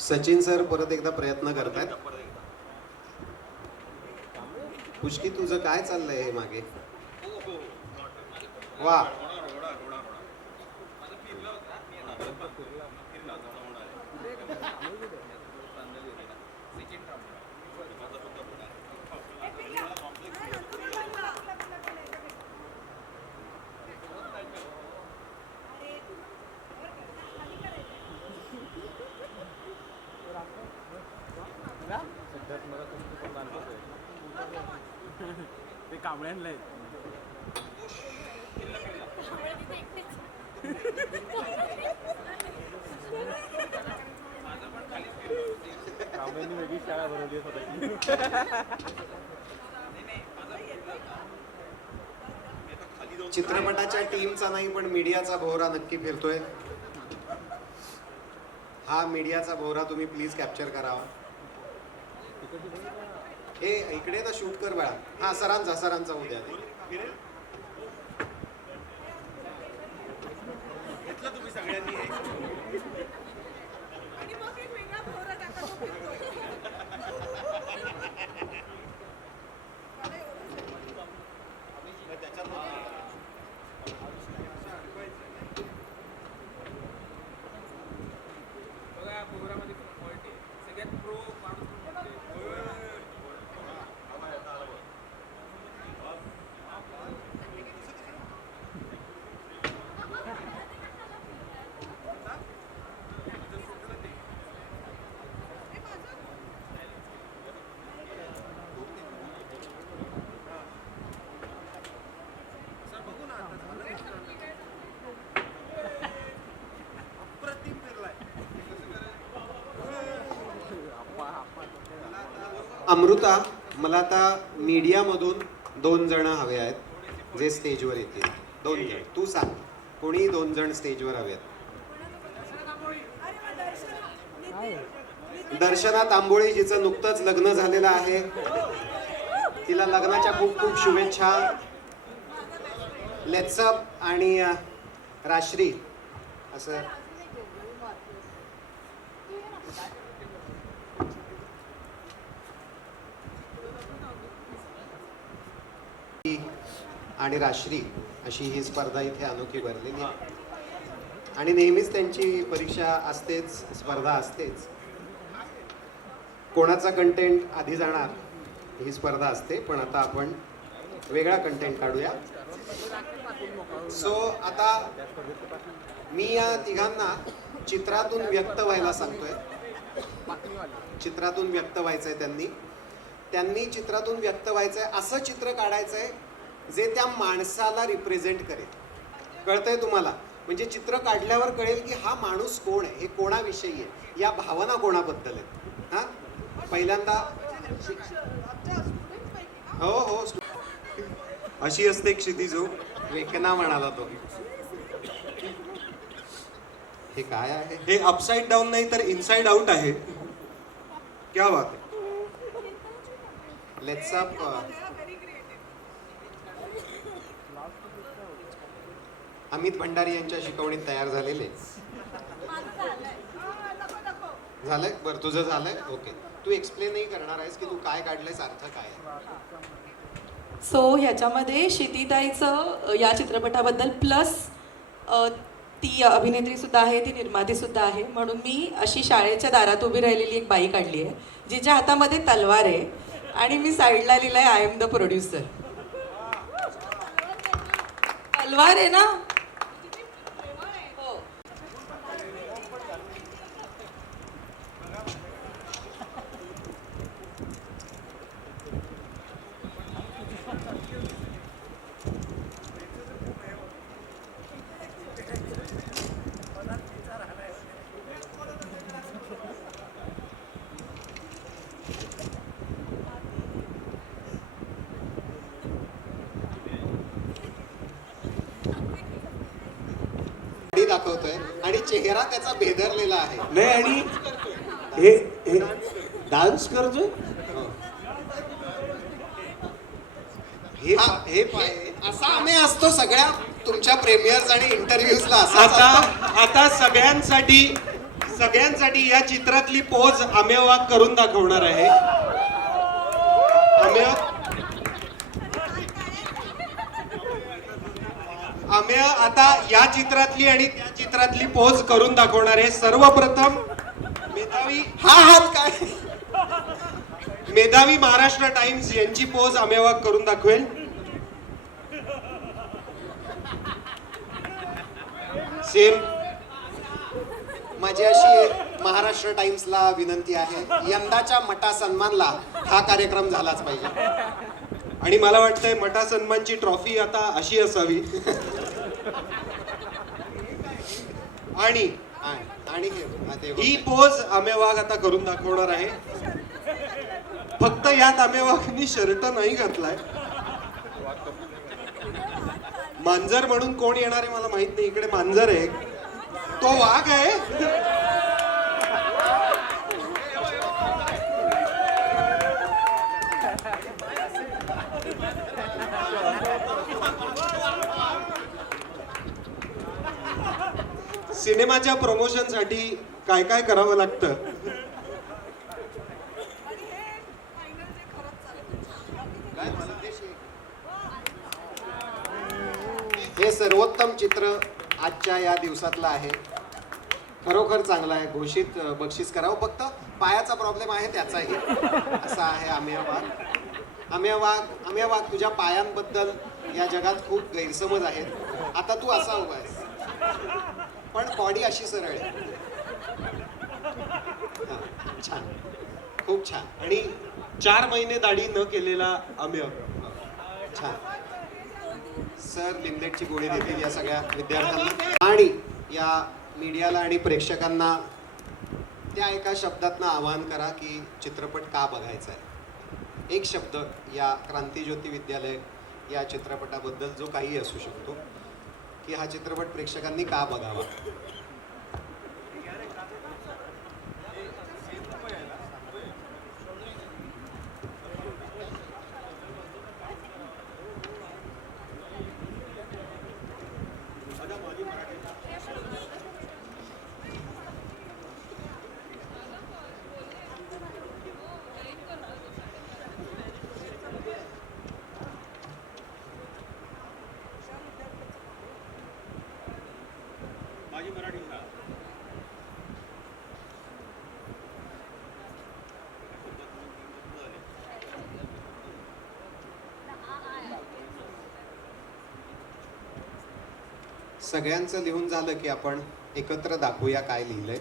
सचिन सर परत एकदा प्रयत्न करतायत. पुष्की तुझं काय चाललंय हे मागे? वा, ते कांबळ्यांना कांबळ्यांनी वेगळी शाळा भरवली स्वतःची. चित्रपटाच्या टीमचा नाही पण मीडियाचा भोवरा नक्की फिरतोय. हा मीडियाचा भोवरा तुम्ही प्लीज कॅप्चर करावा. हे इकडे ना शूट कर बाळा. हा सरांचा उद्या तुम्ही सगळ्यांनी. अमृता, मला आता मीडियामधून 2 जण हवे आहेत जे स्टेजवर येतील. 2 जण, तू सांग कोणी 2 जण स्टेजवर हवे आहेत. दर्शना तांबोळी, जिचं नुकतंच लग्न झालेलं आहे, तिला लग्नाच्या खूप खूप शुभेच्छा. लेट्सअप आणि राश्री असं आणि राश्री अशी ही स्पर्धा इथे अनोखी भरलेली आहे. आणि नेहमीच त्यांची परीक्षा असतेच, स्पर्धा असतेच. कोणाचा कंटेंट आधी जाणार ही स्पर्धा असते, पण आता आपण वेगळा कंटेंट काढूया. सो आता मी या तिघांना चित्रातून व्यक्त व्हायला सांगतोय. चित्रातून व्यक्त व्हायचंय त्यांनी चित्रातून व्यक्त व्हायचंय, असं चित्र काढायचंय जे त्या माणसाला रिप्रेझेंट करेल. कळतंय तुम्हाला? म्हणजे चित्र काढल्यावर कळेल की हा माणूस कोण आहे, हे कोणाविषयी आहे, या भावना कोणाबद्दल आहेत. हा, पहिल्यांदा हो हो अशी असते क्षितिजो. वेकना म्हणाला तो. हे काय आहे? हे अपसाइड डाऊन नाही तर इनसाइड आउट आहे. क्या बात आहे. Let's up. अमित भंडारी यांच्या शिकवणीत तयार झालेले. झालंय? बरं, तुझं झालंय. ओके, तू एक्सप्लेनही करणार आहेस की तू काय काढलंयस, अर्थ काय आहे. सो ह्याच्यामध्ये क्षितिताईचं या चित्रपटाबद्दल प्लस ती अभिनेत्री सुद्धा आहे, ती निर्माती सुद्धा आहे, म्हणून मी अशी शाळेच्या दारात उभी राहिलेली एक बाई काढली आहे जिच्या हातामध्ये तलवार आहे आणि मी साईडला लिहिलंय आय एम द प्रोड्युसर. तलवार आहे ना. दाखवतोय आणि चेहरा त्याचा भेदरलेला आहे. नाही, आणि हे डान्स करतोय. हे असा आम्ही असतो सगळ्या तुमच्या प्रीमियर्स आणि इंटरव्ह्यूजला. आता सगळ्यांसाठी या चित्रातली पोज आम्ही वाघ करून दाखवणार आहे. आम्ही आता या चित्रातली आणि त्या चित्रातली पोज करून दाखवणार आहे. सर्वप्रथम मेधावी, हा हात काय, मेधावी महाराष्ट्र टाइम्स यांची पोज आम्ही वाघ करून दाखवेल. सेम. माझी अशी महाराष्ट्र टाइम्सला विनंती आहे, यंदाच्या मटा सन्मानला हा कार्यक्रम झालाच पाहिजे. आणि मला वाटतंय मटा सन्मानची ट्रॉफी आता अशी असावी. आणि ही पोज आम्ही वाघ आता करून दाखवणार आहे. फक्त यात आम्ही वाघनी शर्ट नाही घातलाय. मांजर म्हणून कोण येणार आहे मला माहित नाही. इकडे मांजर आहे, तो वाघ आहे. सिनेमाच्या प्रमोशनसाठी काय काय करावं लागतं. हे सर्वोत्तम चित्र आजच्या या दिवसातलं आहे. खरोखर चांगलं आहे. घोषित बक्षीस करावं. फक्त पायाचा प्रॉब्लेम आहे त्याचाही. असा आहे आम्ही वाघ. तुझ्या पायांबद्दल या जगात खूप गैरसमज आहेत. आता तू असा उभा आहेस पण बॉडी अशी सरळ आहे. छान, खूप छान. आणि 4 महिने दाढी न केलेला अमेय. छान. सर लिमलेटची गोळी देतील या सगळ्या विद्यार्थ्यांना. आणि या मीडियाला आणि प्रेक्षकांना त्या एका शब्दातनं आवाहन करा की चित्रपट का बघायचा आहे. एक शब्द या क्रांतीज्योती विद्यालय या चित्रपटाबद्दल जो काही असू शकतो, की हा चित्रपट प्रेक्षकांनी का बघावा. सगळ्यांचं लिहून झालं की आपण एकत्र दाखवूया काय लिहिलंय.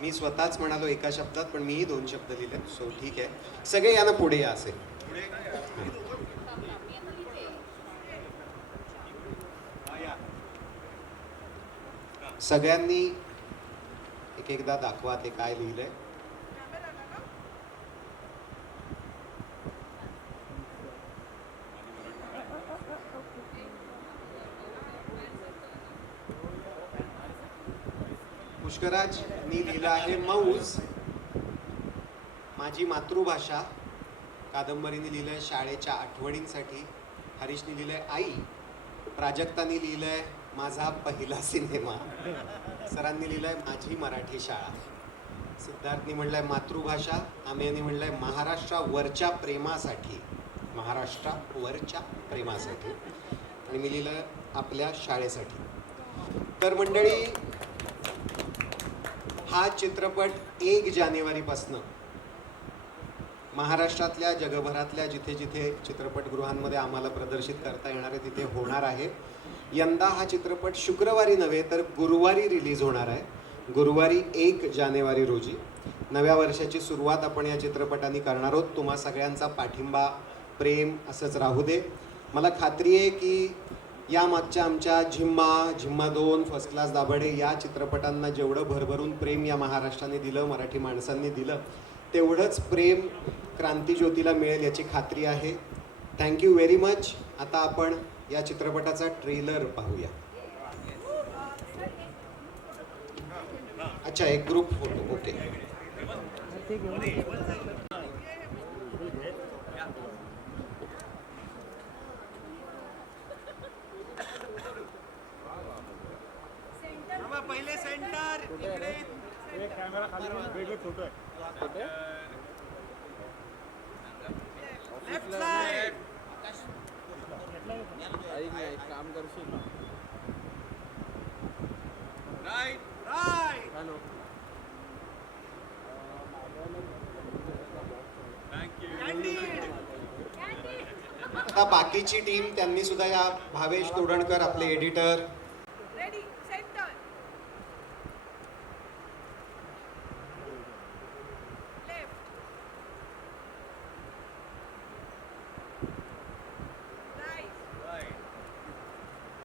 मी स्वतःच म्हणालो एका शब्दात, पण मीही 2 शब्द लिहिले. सो ठीक आहे, सगळे या ना पुढे या असे. सगळ्यांनी एक एकदा दाखवा ते काय लिहिलंय. पुष्कराजनी लिहिलं आहे मौज, माझी मातृभाषा. कादंबरीने लिहिलंय शाळेच्या आठवणींसाठी. हरीशनी लिहिलंय आई. प्राजक्तानी लिहिलंय माझा पहिला सिनेमा. सरांनी लिहिलंय माझी मराठी शाळा. सिद्धार्थनी म्हणलंय मातृभाषा. आमेनी म्हणलंय महाराष्ट्रावरच्या प्रेमासाठी. महाराष्ट्रावरच्या प्रेमासाठी. आणि मी लिहिलं आपल्या शाळेसाठी. तर मंडळी, हा चित्रपट 1 जानेवारीपासनं महाराष्ट्रातल्या जगभरातल्या जिथे जिथे चित्रपटगृहांमध्ये आम्हाला प्रदर्शित करता येणार आहे तिथे होणार आहे. यंदा हा चित्रपट शुक्रवारी नव्हे तर गुरुवारी रिलीज होणार आहे. गुरुवारी 1 जानेवारी रोजी. नव्या वर्षाची सुरुवात आपण या चित्रपटाने करणार आहोत. तुम्हा सगळ्यांचा पाठिंबा, प्रेम असंच राहू दे. मला खात्री आहे की या मागच्या आमच्या झिम्मा 2, फर्स्ट क्लास दाभाडे या चित्रपटांना जेवढं भरभरून प्रेम या महाराष्ट्राने दिलं, मराठी माणसांनी दिलं, तेवढंच प्रेम क्रांतीज्योतीला मिळेल याची खात्री आहे. Thank you very much. आता आपण या चित्रपटाचा ट्रेलर पाहूया. अच्छा, एक ग्रुप फोटो. ओके. पहिले सेंटर इकडे कॅमेरा खाली वेगळे फोटो आहे. लेफ्ट साइड काम करशील ना. Right hello. आता बाकीची टीम त्यांनी सुद्धा या. भावेश तोडणकर आपले एडिटर,